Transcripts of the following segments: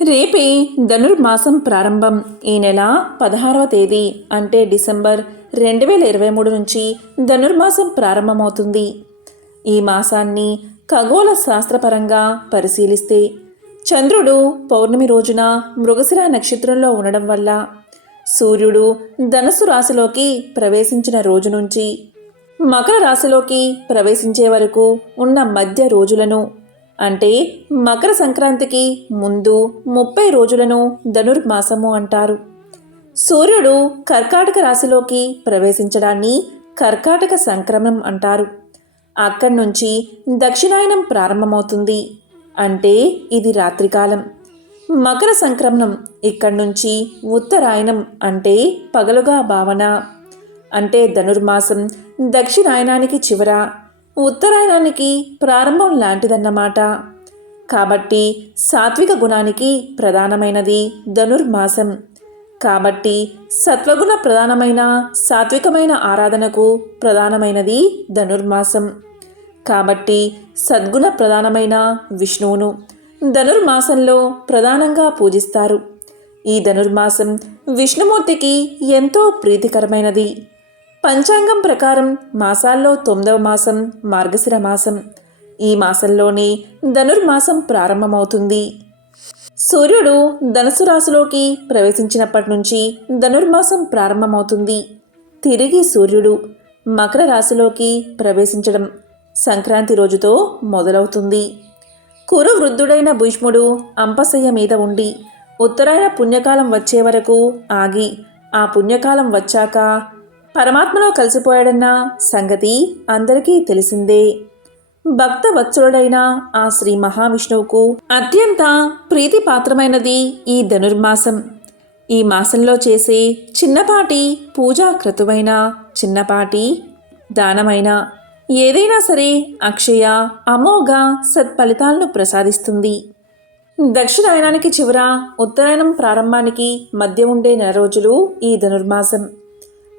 రేపే ధనుర్మాసం ప్రారంభం. ఈ నెల పదహారవ తేదీ అంటే డిసెంబర్ రెండు వేల ఇరవై మూడు నుంచి ధనుర్మాసం ప్రారంభమవుతుంది. ఈ మాసాన్ని ఖగోళ శాస్త్రపరంగా పరిశీలిస్తే చంద్రుడు పౌర్ణమి రోజున మృగశిర నక్షత్రంలో ఉండడం వల్ల సూర్యుడు ధనుసు రాశిలోకి ప్రవేశించిన రోజు నుంచి మకర రాశిలోకి ప్రవేశించే వరకు ఉన్న మధ్య రోజులను అంటే మకర సంక్రాంతికి ముందు ముప్పై రోజులను ధనుర్మాసము అంటారు. సూర్యుడు కర్కాటక రాశిలోకి ప్రవేశించడాన్ని కర్కాటక సంక్రమణం అంటారు. అక్కడి నుంచి దక్షిణాయనం ప్రారంభమవుతుంది. అంటే ఇది రాత్రికాలం. మకర సంక్రమణం ఇక్కడి నుంచి ఉత్తరాయణం అంటే పగలుగా భావన. అంటే ధనుర్మాసం దక్షిణాయనానికి చివర. ఉత్తరాయణానికి ప్రారంభం లాంటిదన్నమాట. కాబట్టి సాత్విక గుణానికి ప్రధానమైనది ధనుర్మాసం. కాబట్టి సత్వగుణ ప్రధానమైన సాత్వికమైన ఆరాధనకు ప్రధానమైనది ధనుర్మాసం. కాబట్టి సద్గుణ ప్రధానమైన విష్ణువును ధనుర్మాసంలో ప్రధానంగా పూజిస్తారు. ఈ ధనుర్మాసం విష్ణుమూర్తికి ఎంతో ప్రీతికరమైనది. పంచాంగం ప్రకారం మాసాల్లో తొమ్మిదవ మాసం మార్గశిర మాసం. ఈ మాసంలోనే ధనుర్మాసం ప్రారంభమవుతుంది. సూర్యుడు ధనుసు రాశిలోకి ప్రవేశించినప్పటి నుంచి ధనుర్మాసం ప్రారంభమవుతుంది. తిరిగి సూర్యుడు మకర రాశిలోకి ప్రవేశించడం సంక్రాంతి రోజుతో మొదలవుతుంది. కురు వృద్ధుడైన భీష్ముడు అంపశయ్య మీద ఉండి ఉత్తరాయణ పుణ్యకాలం వచ్చే వరకు ఆగి ఆ పుణ్యకాలం వచ్చాక పరమాత్మలో కలిసిపోయాడన్న సంగతి అందరికీ తెలిసిందే. భక్త వత్సరుడైన ఆ శ్రీ మహావిష్ణువుకు అత్యంత ప్రీతిపాత్రమైనది ఈ ధనుర్మాసం. ఈ మాసంలో చేసే చిన్నపాటి పూజా క్రతువైన చిన్నపాటి దానమైన ఏదైనా సరే అక్షయ అమోఘ సత్ఫలితాలను ప్రసాదిస్తుంది. దక్షిణాయనానికి చివర ఉత్తరాయణం ప్రారంభానికి మధ్య ఉండే నెల రోజులు ఈ ధనుర్మాసం.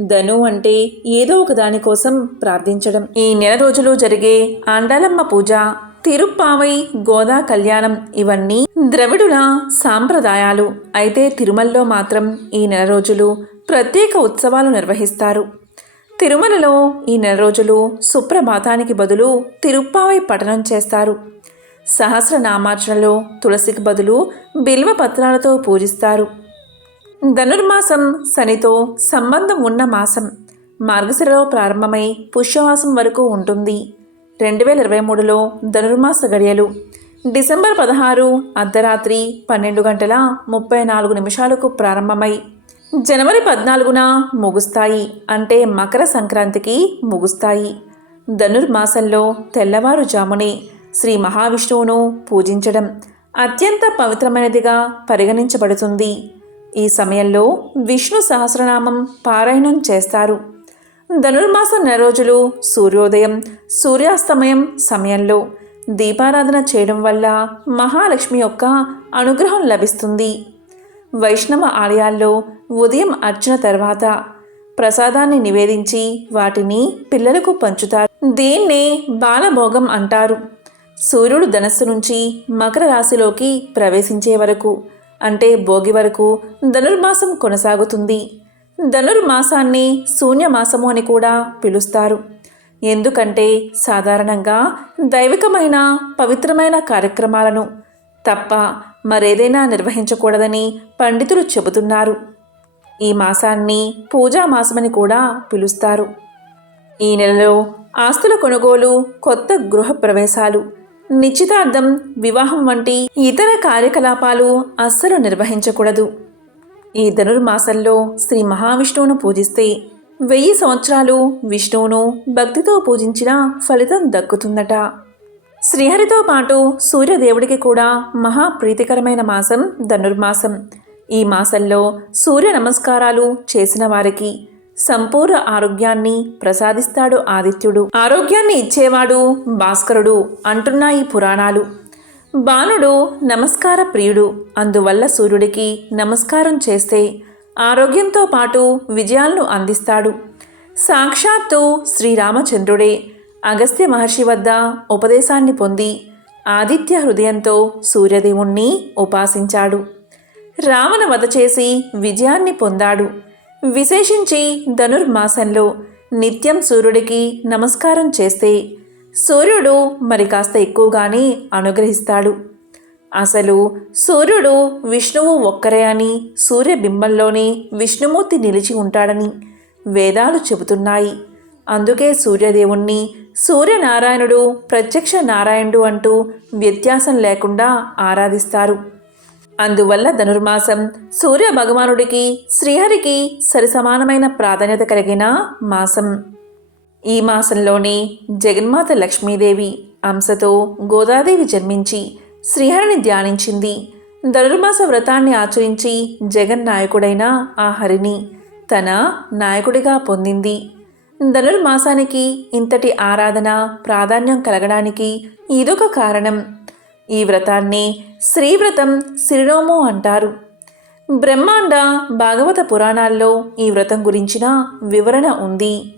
ధను అంటే ఏదో ఒక దానికోసం ప్రార్థించడం. ఈ నెల రోజులు జరిగే ఆండాలమ్మ పూజ తిరుప్పావై గోదా కళ్యాణం ఇవన్నీ ద్రవిడుల సాంప్రదాయాలు. అయితే తిరుమలలో మాత్రం ఈ నెల రోజులు ప్రత్యేక ఉత్సవాలు నిర్వహిస్తారు. తిరుమలలో ఈ నెల రోజులు సుప్రభాతానికి బదులు తిరుప్పావై పఠనం చేస్తారు. సహస్రనామార్చనలో తులసికి బదులు బిల్వ పత్రాలతో పూజిస్తారు. ధనుర్మాసం శనితో సంబంధం ఉన్న మాసం. మార్గశిరలో ప్రారంభమై పుష్యమాసం వరకు ఉంటుంది. రెండు వేల ఇరవై మూడులో ధనుర్మాస గడియలు. డిసెంబర్ పదహారు అర్ధరాత్రి పన్నెండు గంటల ముప్పై నాలుగు నిమిషాలకు ప్రారంభమై జనవరి పద్నాలుగున ముగుస్తాయి. అంటే మకర సంక్రాంతికి ముగుస్తాయి. ధనుర్మాసంలో తెల్లవారుజామునే శ్రీ మహావిష్ణువును పూజించడం అత్యంత పవిత్రమైనదిగా పరిగణించబడుతుంది. ఈ సమయంలో విష్ణు సహస్రనామం పారాయణం చేస్తారు. ధనుర్మాసం నెల రోజులు సూర్యోదయం సూర్యాస్తమయం సమయంలో దీపారాధన చేయడం వల్ల మహాలక్ష్మి యొక్క అనుగ్రహం లభిస్తుంది. వైష్ణవ ఆలయాల్లో ఉదయం అర్చన తర్వాత ప్రసాదాన్ని నివేదించి వాటిని పిల్లలకు పంచుతారు. దీన్నే బాలభోగం అంటారు. సూర్యుడు ధనస్సు నుంచి మకర రాశిలోకి ప్రవేశించే వరకు అంటే భోగి వరకు ధనుర్మాసం కొనసాగుతుంది. ధనుర్మాసాన్ని శూన్యమాసము అని కూడా పిలుస్తారు. ఎందుకంటే సాధారణంగా దైవికమైన పవిత్రమైన కార్యక్రమాలను తప్ప మరేదైనా నిర్వహించకూడదని పండితులు చెబుతున్నారు. ఈ మాసాన్ని పూజా మాసమని కూడా పిలుస్తారు. ఈ నెలలో ఆస్తుల కొనుగోలు కొత్త గృహ ప్రవేశాలు నిశ్చితార్థం వివాహం వంటి ఇతర కార్యకలాపాలు అస్సలు నిర్వహించకూడదు. ఈ ధనుర్మాసంలో శ్రీ మహావిష్ణువును పూజిస్తే వెయ్యి సంవత్సరాలు విష్ణువును భక్తితో పూజించిన ఫలితం దక్కుతుందట. శ్రీహరితో పాటు సూర్యదేవుడికి కూడా మహా ప్రీతికరమైన మాసం ధనుర్మాసం. ఈ మాసంలో సూర్య నమస్కారాలు చేసిన వారికి సంపూర్ణ ఆరోగ్యాన్ని ప్రసాదిస్తాడు ఆదిత్యుడు. ఆరోగ్యాన్ని ఇచ్చేవాడు భాస్కరుడు అంటున్నాయి పురాణాలు. బాణుడు నమస్కార ప్రియుడు అందువల్ల సూర్యుడికి నమస్కారం చేస్తే ఆరోగ్యంతో పాటు విజయాలను అందిస్తాడు. సాక్షాత్తు శ్రీరామచంద్రుడే అగస్త్య మహర్షి వద్ద ఉపదేశాన్ని పొంది ఆదిత్య హృదయంతో సూర్యదేవుణ్ణి ఉపాసించాడు. రావణ వధ చేసి విజయాన్ని పొందాడు. విశేషించి ధనుర్మాసంలో నిత్యం సూర్యుడికి నమస్కారం చేస్తే సూర్యుడు మరి కాస్త ఎక్కువగానే అనుగ్రహిస్తాడు. అసలు సూర్యుడు విష్ణువు ఒక్కరే అని సూర్యబింబంలోనే విష్ణుమూర్తి నిలిచి ఉంటాడని వేదాలు చెబుతున్నాయి. అందుకే సూర్యదేవుణ్ణి సూర్యనారాయణుడు ప్రత్యక్ష నారాయణుడు అంటూ వ్యత్యాసం లేకుండా ఆరాధిస్తారు. అందువల్ల ధనుర్మాసం సూర్య భగవానుడికి శ్రీహరికి సరిసమానమైన ప్రాధాన్యత కలిగిన మాసం. ఈ మాసంలోనే జగన్మాత లక్ష్మీదేవి అంశతో గోదాదేవి జన్మించి శ్రీహరిని ధ్యానించింది. ధనుర్మాస వ్రతాన్ని ఆచరించి జగన్ నాయకుడైన ఆ హరిని తన నాయకుడిగా పొందింది. ధనుర్మాసానికి ఇంతటి ఆరాధన ప్రాధాన్యం కలగడానికి ఇదొక కారణం. ఈ వ్రతాన్ని శ్రీవ్రతం శిరినోము అంటారు. బ్రహ్మాండ భాగవత పురాణాల్లో ఈ వ్రతం గురించిన వివరణ ఉంది.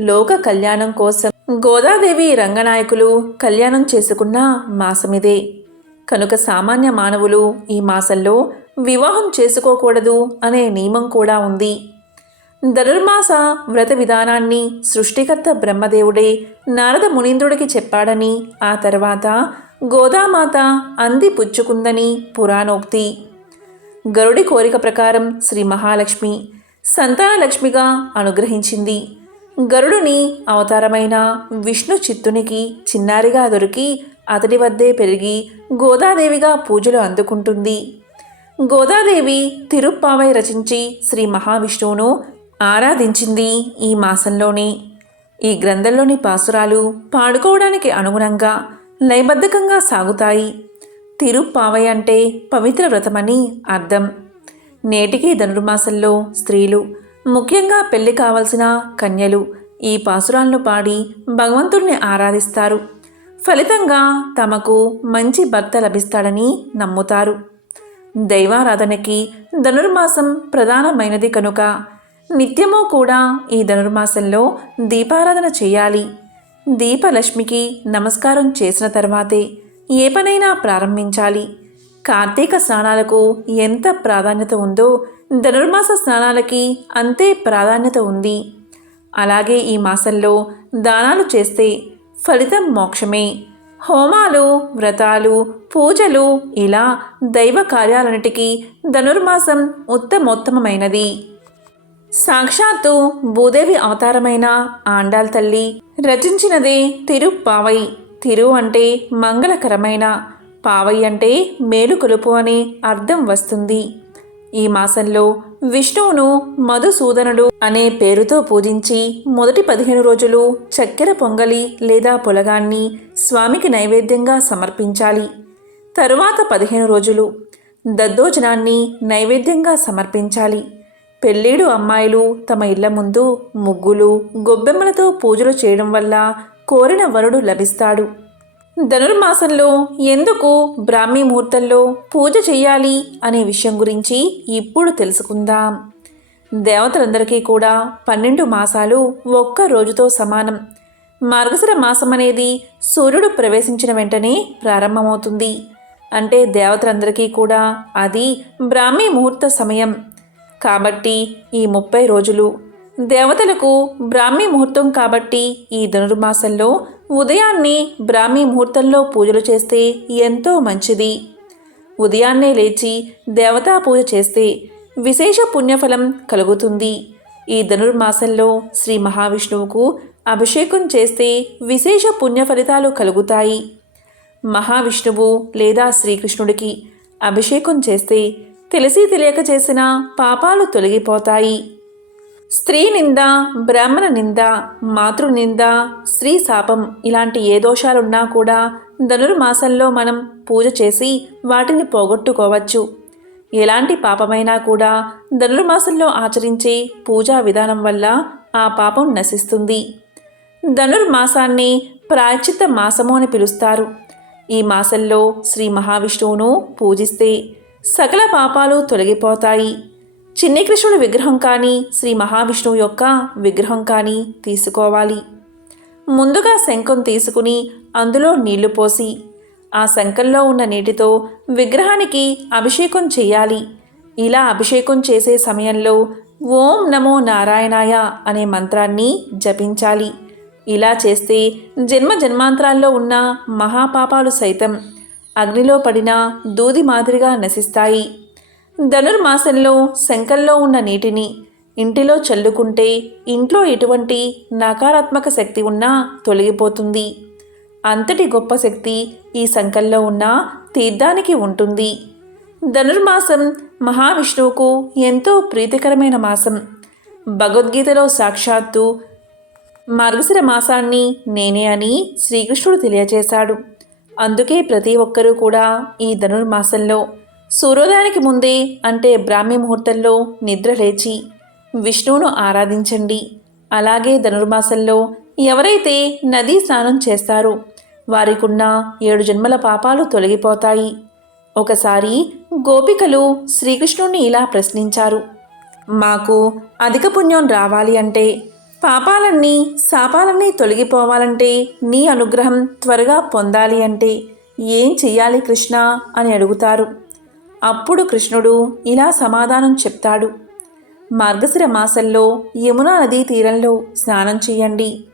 లోక కళ్యాణం కోసం గోదాదేవి రంగనాయకులు కళ్యాణం చేసుకున్న మాసమిదే. కనుక సామాన్య మానవులు ఈ మాసంలో వివాహం చేసుకోకూడదు అనే నియమం కూడా ఉంది. ధనుర్మాస వ్రత విధానాన్ని సృష్టికర్త బ్రహ్మదేవుడే నారద మునీంద్రుడికి చెప్పాడని ఆ తర్వాత గోదామాత అంది పుచ్చుకుందని పురాణోక్తి. గరుడి కోరిక ప్రకారం శ్రీ మహాలక్ష్మి సంతానలక్ష్మిగా అనుగ్రహించింది. గరుడుని అవతారమైన విష్ణు చిత్తునికి చిన్నారిగా దొరికి అతడి వద్దే పెరిగి గోదాదేవిగా పూజలు అందుకుంటుంది. గోదాదేవి తిరుప్పావై రచించి శ్రీ మహావిష్ణువును ఆరాధించింది ఈ మాసంలోనే. ఈ గ్రంథంలోని పాసురాలు పాడుకోవడానికి అనుగుణంగా లయబద్ధకంగా సాగుతాయి. తిరుప్పావై అంటే పవిత్ర వ్రతమని అర్థం. నేటికి ధనుర్మాసంలో స్త్రీలు ముఖ్యంగా పెళ్ళి కావలసిన కన్యలు ఈ పాసురాలను పాడి భగవంతుణ్ణి ఆరాధిస్తారు. ఫలితంగా తమకు మంచి భర్త లభిస్తాడని నమ్ముతారు. దైవారాధనకి ధనుర్మాసం ప్రధానమైనది కనుక. నిత్యము కూడా ఈ ధనుర్మాసంలో దీపారాధన చేయాలి. దీపలక్ష్మికి నమస్కారం చేసిన తర్వాతే ఏ పనైనా ప్రారంభించాలి. కార్తీక స్నానాలకు ఎంత ప్రాధాన్యత ఉందో ధనుర్మాస స్నానాలకి అంతే ప్రాధాన్యత ఉంది. అలాగే ఈ మాసంలో దానాలు చేస్తే ఫలితం మోక్షమే. హోమాలు వ్రతాలు పూజలు ఇలా దైవ కార్యాలన్నిటికీ ధనుర్మాసం ఉత్తమోత్తమైనది సాక్షాత్తు భూదేవి అవతారమైన ఆండాల్ తల్లి రచించినదే తిరుప్పావై. తిరు అంటే మంగళకరమైన పావై అంటే మేలుకొలుపు అనే అర్థం వస్తుంది. ఈ మాసంలో విష్ణువును మధుసూదనుడు అనే పేరుతో పూజించి మొదటి పదిహేను రోజులు చక్కెర పొంగలి లేదా పొలగాన్ని స్వామికి నైవేద్యంగా సమర్పించాలి. తరువాత పదిహేను రోజులు దద్దోజనాన్ని నైవేద్యంగా సమర్పించాలి. పెళ్ళేడు అమ్మాయిలు తమ ఇళ్ళ ముందు ముగ్గులు గొబ్బెమ్మలతో పూజలు చేయడం వల్ల కోరిన వరుడు లభిస్తాడు. ధనుర్మాసంలో ఎందుకు బ్రాహ్మీ ముహూర్తంలో పూజ చేయాలి అనే విషయం గురించి ఇప్పుడు తెలుసుకుందాం. దేవతలందరికీ కూడా పన్నెండు మాసాలు ఒక్క రోజుతో సమానం. మార్గశిర మాసం అనేది సూర్యుడు ప్రవేశించిన వెంటనే ప్రారంభమవుతుంది. అంటే దేవతలందరికీ కూడా అది బ్రాహ్మీ ముహూర్త సమయం. కాబట్టి ఈ ముప్పై రోజులు. దేవతలకు బ్రాహ్మీ ముహూర్తం కాబట్టి ఈ ధనుర్మాసంలో ఉదయాన్నే బ్రాహ్మీ ముహూర్తంలో పూజలు చేస్తే ఎంతో మంచిది. ఉదయాన్నే లేచి దేవతా పూజ చేస్తే విశేష పుణ్యఫలం కలుగుతుంది. ఈ ధనుర్మాసంలో శ్రీ మహావిష్ణువుకు అభిషేకం చేస్తే విశేష పుణ్య ఫలితాలు కలుగుతాయి. మహావిష్ణువు లేదా శ్రీకృష్ణుడికి అభిషేకం చేస్తే తెలిసి తెలియక చేసిన పాపాలు తొలగిపోతాయి. స్త్రీ నింద బ్రాహ్మణ నింద మాతృ నింద స్త్రీ శాపం ఇలాంటి ఏ దోషాలున్నా కూడా ధనుర్మాసంలో మనం పూజ చేసి వాటిని పోగొట్టుకోవచ్చు. ఎలాంటి పాపమైనా కూడా ధనుర్మాసంలో ఆచరించే పూజా విధానం వల్ల ఆ పాపం నశిస్తుంది. ధనుర్మాసాన్ని ప్రాయచిత్త మాసము అని పిలుస్తారు. ఈ మాసంలో శ్రీ మహావిష్ణువును పూజిస్తే సకల పాపాలు తొలగిపోతాయి. చిన్ని కృష్ణుడి విగ్రహం కానీ శ్రీ మహావిష్ణువు యొక్క విగ్రహం కానీ తీసుకోవాలి. ముందుగా శంఖం తీసుకుని అందులో నీళ్ళు పోసి ఆ శంఖంలో ఉన్న నీటితో విగ్రహానికి అభిషేకం చేయాలి. ఇలా అభిషేకం చేసే సమయంలో ఓం నమో నారాయణాయ అనే మంత్రాన్ని జపించాలి. ఇలా చేస్తే జన్మ జన్మాంతరాల్లో ఉన్న మహాపాపాలు సైతం అగ్నిలో పడిన దూది మాదిరిగా నశిస్తాయి. ధనుర్మాసంలో శంకల్లో ఉన్న నీటిని ఇంటిలో చల్లుకుంటే ఇంట్లో ఎటువంటి నకారాత్మక శక్తి ఉన్నా తొలగిపోతుంది. అంతటి గొప్ప శక్తి ఈ సంకల్లో ఉన్న తీర్థానికి ఉంటుంది. ధనుర్మాసం మహావిష్ణువుకు ఎంతో ప్రీతికరమైన మాసం. భగవద్గీతలో సాక్షాత్తు మార్గశిర మాసాన్ని నేనే అని శ్రీకృష్ణుడు తెలియజేశాడు అందుకే ప్రతి ఒక్కరూ కూడా ఈ ధనుర్మాసంలో సూర్యోదయానికి ముందే అంటే బ్రాహ్మీ ముహూర్తంలో నిద్ర లేచి విష్ణువును ఆరాధించండి. అలాగే ధనుర్మాసంలో ఎవరైతే నదీ స్నానం చేస్తారో వారికున్న ఏడు జన్మల పాపాలు తొలగిపోతాయి. ఒకసారి గోపికలు శ్రీకృష్ణుణ్ణి ఇలా ప్రశ్నించారు. మాకు అధిక పుణ్యం రావాలి అంటే పాపాలన్నీ శాపాలన్నీ తొలగిపోవాలంటే నీ అనుగ్రహం త్వరగా పొందాలి అంటే ఏం చెయ్యాలి కృష్ణ అని అడుగుతారు. అప్పుడు కృష్ణుడు ఇలా సమాధానం చెప్తాడు. మార్గశిర మాసంలో యమునా నదీ తీరంలో స్నానం చేయండి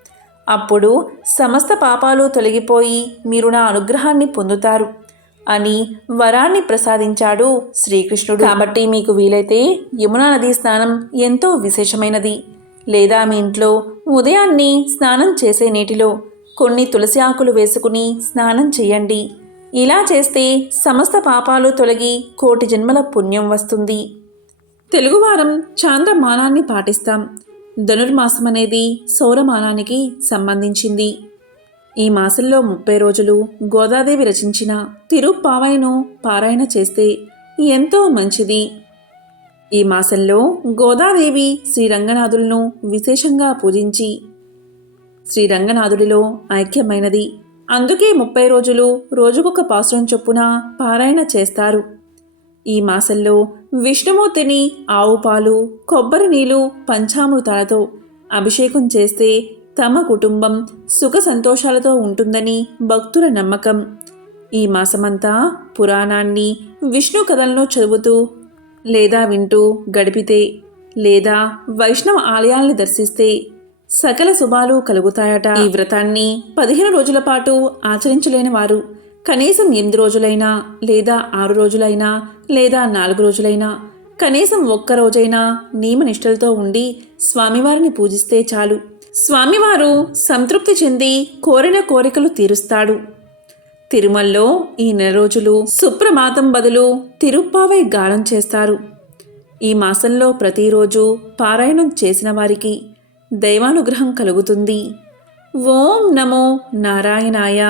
అప్పుడు సమస్త పాపాలు తొలగిపోయి మీరు నా అనుగ్రహాన్ని పొందుతారు అని వరాన్ని ప్రసాదించాడు శ్రీకృష్ణుడు. కాబట్టి మీకు వీలైతే యమునా నదీ స్నానం ఎంతో విశేషమైనది. లేదా మీ ఇంట్లో ఉదయాన్నే స్నానం చేసే నీటిలో కొన్ని తులసి ఆకులు వేసుకుని స్నానం చేయండి. ఇలా చేస్తే సమస్త పాపాలు తొలగి కోటి జన్మల పుణ్యం వస్తుంది. తెలుగువారం చాంద్రమానాన్ని పాటిస్తాం. ధనుర్మాసం అనేది సౌరమానానికి సంబంధించింది. ఈ మాసంలో ముప్పై రోజులు గోదాదేవి రచించిన తిరుప్పావైను పారాయణ చేస్తే ఎంతో మంచిది. ఈ మాసంలో గోదాదేవి శ్రీరంగనాథులను విశేషంగా పూజించి శ్రీరంగనాథుడిలో ఐక్యమైనది. అందుకే ముప్పై రోజులు రోజుకొక పాసురం చొప్పున పారాయణ చేస్తారు. ఈ మాసంలో విష్ణుమూర్తిని ఆవు పాలు కొబ్బరి నీళ్ళు పంచామృతాలతో అభిషేకం చేస్తే తమ కుటుంబం సుఖ సంతోషాలతో ఉంటుందని భక్తుల నమ్మకం. ఈ మాసమంతా పురాణాన్ని విష్ణు కథలను చదువుతూ లేదా వింటూ గడిపితే లేదా వైష్ణవ ఆలయాల్ని దర్శిస్తే సకల శుభాలు కలుగుతాయట. ఈ వ్రతాన్ని పదిహేను రోజుల పాటు ఆచరించలేని వారు కనీసం ఎనిమిది రోజులైనా లేదా ఆరు రోజులైనా లేదా నాలుగు రోజులైనా కనీసం ఒక్క రోజైనా నియమనిష్టలతో ఉండి స్వామివారిని పూజిస్తే చాలు. స్వామివారు సంతృప్తి చెంది కోరిన కోరికలు తీరుస్తాడు. తిరుమలలో ఈ నెల రోజులు సుప్రమాతం బదులు తిరుప్పావై గానం చేస్తారు. ఈ మాసంలో ప్రతిరోజు పారాయణం చేసిన వారికి దైవానుగ్రహం కలుగుతుంది. ఓం నమో నారాయణాయ.